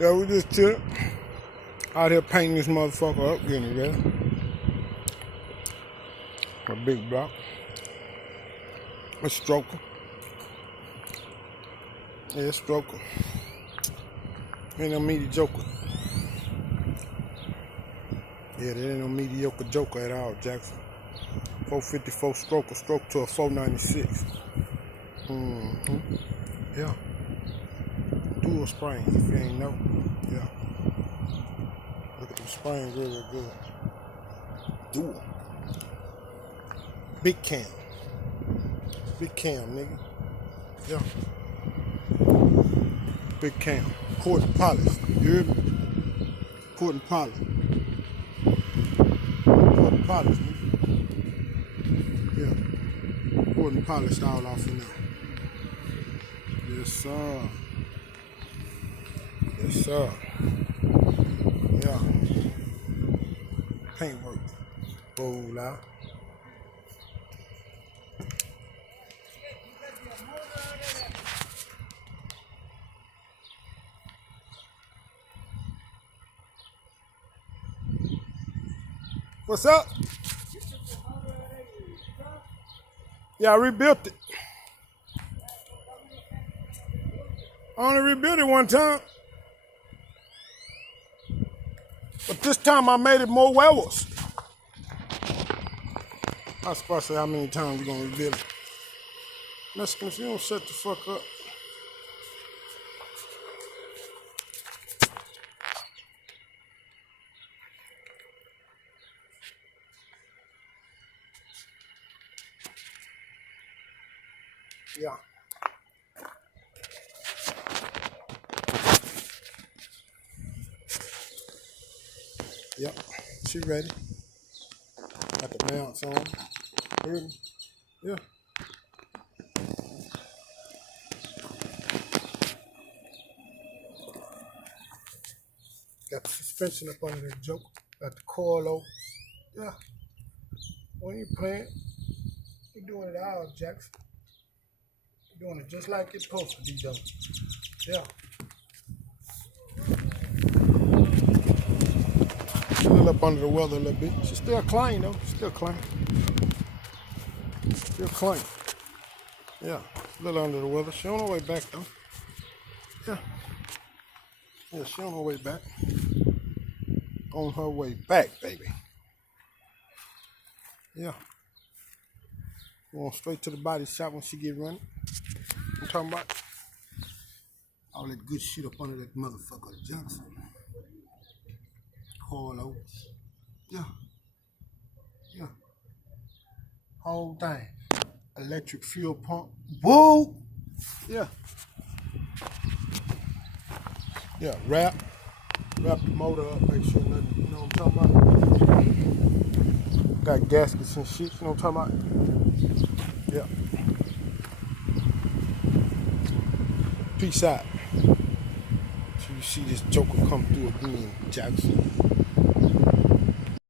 Yeah, we just chill. Out here painting this motherfucker up, getting it ready. A big block. A stroker. Yeah, stroker. Ain't no mediocre. Yeah, there ain't no mediocre joker at all, Jackson. 454 stroker, stroke to a 496. Yeah. Dual springs, if you ain't know. Yeah. Look at the springs, real good. Dual. Big cam. Big cam, nigga. Yeah. Big cam. Port and polish. You hear me? Port and polish. Port and polish, nigga. Yeah. Port and polish all off in there. Yes, sir. Yes, sir. Yeah. Paintwork. Roll out. What's up? Yeah, I rebuilt it. I only rebuilt it one time. But this time I made it more werewolves. I was supposed to say how many times we gonna rebuild it. Mexican, if you don't shut the fuck up. Yeah. Yep, she ready. Got the bounce on. Hear me? Yeah. Got the suspension up under the joke. Got the coil over. Yeah. When you playing, you're doing it all, Jackson. You're doing it just like it's supposed to be done. Yeah. She's a little up under the weather a little bit. She's still clean though. Still clean. Still clean. Yeah. A little under the weather. She on her way back though. Yeah. Yeah, she on her way back. On her way back, baby. Yeah. Going straight to the body shop when she get running. I'm talking about all that good shit up under that motherfucker Johnson. Coil over. Yeah. Yeah. Whole thing. Electric fuel pump. Whoa! Yeah. Yeah, wrap the motor up, make sure nothing, you know what I'm talking about? Got gaskets and shit, you know what I'm talking about? Yeah. Peace out. So you see this joker come through again, Jackson.